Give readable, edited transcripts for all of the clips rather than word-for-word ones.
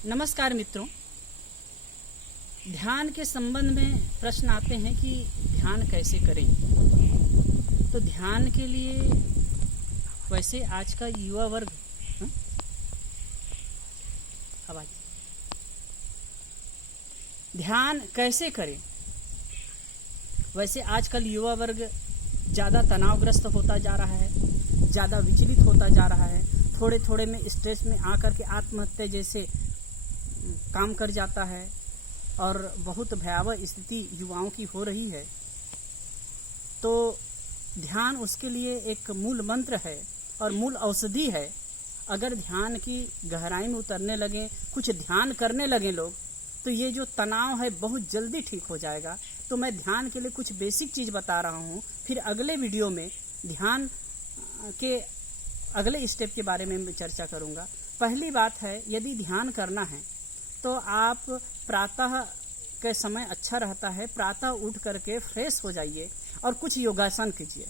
नमस्कार मित्रों, ध्यान के संबंध में प्रश्न आते हैं कि ध्यान कैसे करें। तो ध्यान के लिए वैसे आज का युवा वर्ग ध्यान कैसे करें। वैसे आजकल युवा वर्ग ज़्यादा तनावग्रस्त होता जा रहा है, ज़्यादा विचलित होता जा रहा है, थोड़े थोड़े में स्ट्रेस में आकर के आत्महत्या जैसे काम कर जाता है और बहुत भयावह स्थिति युवाओं की हो रही है। तो ध्यान उसके लिए एक मूल मंत्र है और मूल औषधि है। अगर ध्यान की गहराई में उतरने लगे, कुछ ध्यान करने लगे लोग, तो ये जो तनाव है बहुत जल्दी ठीक हो जाएगा। तो मैं ध्यान के लिए कुछ बेसिक चीज़ बता रहा हूँ, फिर अगले वीडियो में ध्यान के अगले स्टेप के बारे में मैं चर्चा करूँगा। पहली बात है, यदि ध्यान करना है तो आप प्रातः के समय अच्छा रहता है, प्रातः उठ करके फ्रेश हो जाइए और कुछ योगासन कीजिए,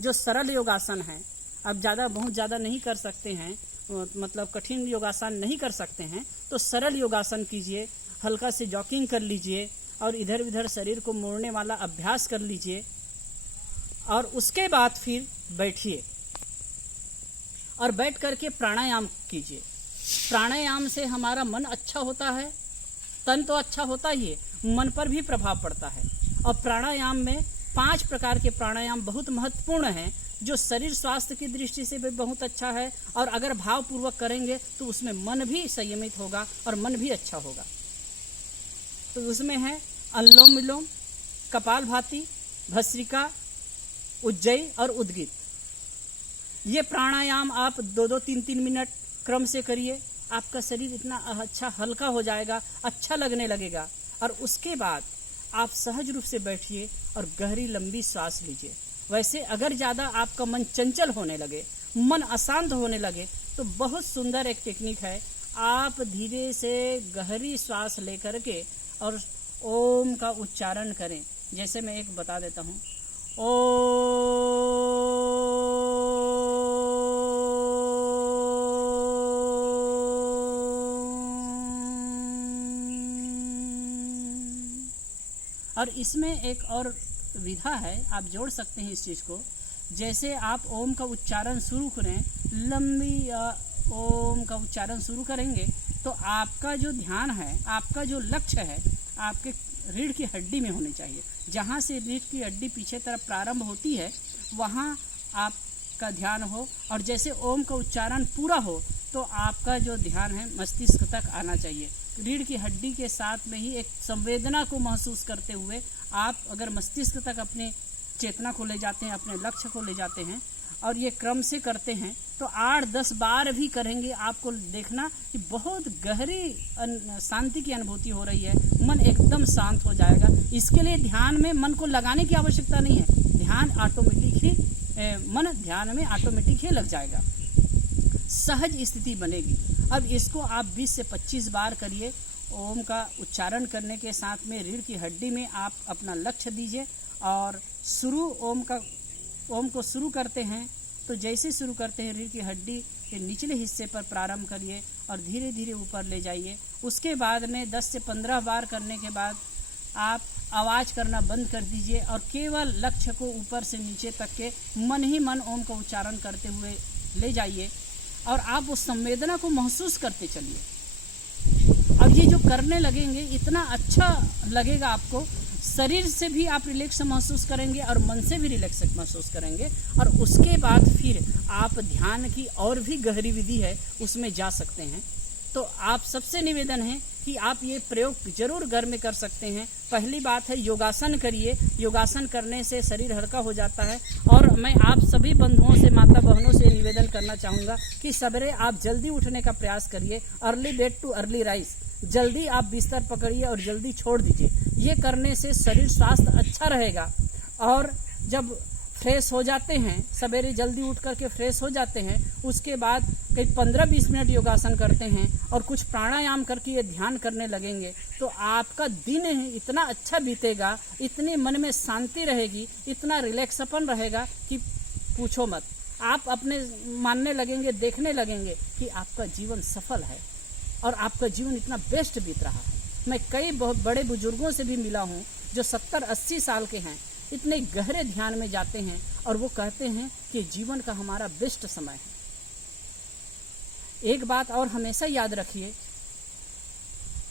जो सरल योगासन है। आप बहुत ज़्यादा नहीं कर सकते हैं, मतलब कठिन योगासन नहीं कर सकते हैं, तो सरल योगासन कीजिए, हल्का से जॉगिंग कर लीजिए और इधर उधर शरीर को मोड़ने वाला अभ्यास कर लीजिए और उसके बाद फिर बैठिए और बैठ करके प्राणायाम कीजिए। प्राणायाम से हमारा मन अच्छा होता है, तन तो अच्छा होता ही है, मन पर भी प्रभाव पड़ता है। और प्राणायाम में 5 प्रकार के प्राणायाम बहुत महत्वपूर्ण हैं, जो शरीर स्वास्थ्य की दृष्टि से भी बहुत अच्छा है और अगर भावपूर्वक करेंगे तो उसमें मन भी संयमित होगा और मन भी अच्छा होगा। तो उसमें है अनुलोम विलोम, कपालभाति, भस्त्रिका, उज्जयी और उद्गीत। ये प्राणायाम आप 2-2, 3-3 मिनट क्रम से करिए। आपका शरीर इतना अच्छा हल्का हो जाएगा, अच्छा लगने लगेगा। और उसके बाद आप सहज रूप से बैठिए और गहरी लंबी सांस लीजिए। वैसे अगर ज़्यादा आपका मन चंचल होने लगे, मन अशांत होने लगे, तो बहुत सुंदर एक टेक्निक है। आप धीरे से गहरी सांस लेकर के और ओम का उच्चारण करें। जैसे मैं एक बता देता हूँ, और इसमें एक और विधा है, आप जोड़ सकते हैं इस चीज़ को। जैसे आप ओम का उच्चारण शुरू करें, लंबी ओम का उच्चारण शुरू करेंगे, तो आपका जो ध्यान है, आपका जो लक्ष्य है, आपके रीढ़ की हड्डी में होनी चाहिए। जहाँ से रीढ़ की हड्डी पीछे तरफ प्रारंभ होती है, वहाँ आपका ध्यान हो। और जैसे ओम का उच्चारण पूरा हो तो आपका जो ध्यान है मस्तिष्क तक आना चाहिए। रीढ़ की हड्डी के साथ में ही एक संवेदना को महसूस करते हुए आप अगर मस्तिष्क तक अपने चेतना को ले जाते हैं, अपने लक्ष्य को ले जाते हैं और ये क्रम से करते हैं, तो 8-10 बार भी करेंगे, आपको देखना कि बहुत गहरी शांति की अनुभूति हो रही है, मन एकदम शांत हो जाएगा। इसके लिए ध्यान में मन को लगाने की आवश्यकता नहीं है, मन ध्यान में ऑटोमेटिक ही लग जाएगा, सहज स्थिति बनेगी। अब इसको आप 20 से 25 बार करिए। ओम का उच्चारण करने के साथ में रीढ़ की हड्डी में आप अपना लक्ष्य दीजिए और ओम को शुरू करते हैं। तो जैसे शुरू करते हैं, रीढ़ की हड्डी के निचले हिस्से पर प्रारंभ करिए और धीरे धीरे ऊपर ले जाइए। उसके बाद में 10 से 15 बार करने के बाद आप आवाज़ करना बंद कर दीजिए और केवल लक्ष्य को ऊपर से नीचे तक के मन ही मन ओम का उच्चारण करते हुए ले जाइए और आप उस संवेदना को महसूस करते चलिए। अब ये जो करने लगेंगे, इतना अच्छा लगेगा आपको, शरीर से भी आप रिलैक्स महसूस करेंगे और मन से भी रिलैक्स महसूस करेंगे। और उसके बाद फिर आप ध्यान की और भी गहरी विधि है, उसमें जा सकते हैं। तो आप सबसे निवेदन है कि आप ये प्रयोग जरूर घर में कर सकते हैं। पहली बात है, योगासन करिए। योगासन करने से शरीर हल्का हो जाता है। और मैं आप सभी बंधुओं से, माता बहनों से निवेदन करना चाहूँगा कि सवेरे आप जल्दी उठने का प्रयास करिए। Early bed too early rise, जल्दी आप बिस्तर पकड़िए और जल्दी छोड़ दीजिए। ये करने से शरीर स्वास्थ्य अच्छा रहेगा। और जब फ्रेश हो जाते हैं, सवेरे जल्दी उठ करके फ्रेश हो जाते हैं, उसके बाद कई 15-20 मिनट योगासन करते हैं और कुछ प्राणायाम करके ये ध्यान करने लगेंगे, तो आपका दिन इतना अच्छा बीतेगा, इतनी मन में शांति रहेगी, इतना रिलैक्सपन रहेगा कि पूछो मत। आप अपने मानने लगेंगे, देखने लगेंगे कि आपका जीवन सफल है। और आपका जीवन इतना बेस्ट बीत रहा है। मैं कई बहुत बड़े बुजुर्गों से भी मिला हूँ जो 70-80 साल के हैं, इतने गहरे ध्यान में जाते हैं और वो कहते हैं कि जीवन का हमारा बेस्ट समय है। एक बात और हमेशा याद रखिए,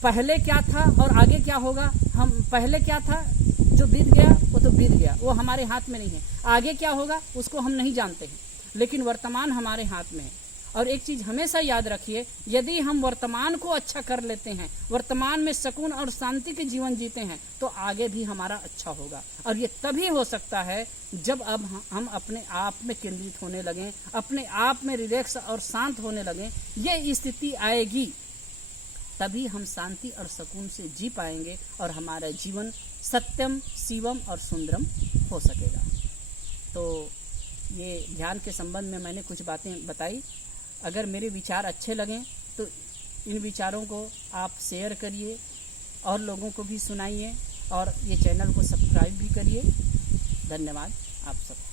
पहले क्या था और आगे क्या होगा, हम पहले क्या था जो बीत गया वो तो बीत गया, वो हमारे हाथ में नहीं है। आगे क्या होगा उसको हम नहीं जानते हैं, लेकिन वर्तमान हमारे हाथ में है। और एक चीज हमेशा याद रखिए, यदि हम वर्तमान को अच्छा कर लेते हैं, वर्तमान में सुकून और शांति के जीवन जीते हैं, तो आगे भी हमारा अच्छा होगा। और ये तभी हो सकता है जब अब हम अपने आप में केंद्रित होने लगें, अपने आप में रिलैक्स और शांत होने लगें। ये स्थिति आएगी तभी हम शांति और सुकून से जी पाएंगे और हमारा जीवन सत्यम, शिवम और सुंदरम हो सकेगा। तो ये ध्यान के संबंध में मैंने कुछ बातें बताई। अगर मेरे विचार अच्छे लगें तो इन विचारों को आप शेयर करिए और लोगों को भी सुनाइए और ये चैनल को सब्सक्राइब भी करिए। धन्यवाद आप सब।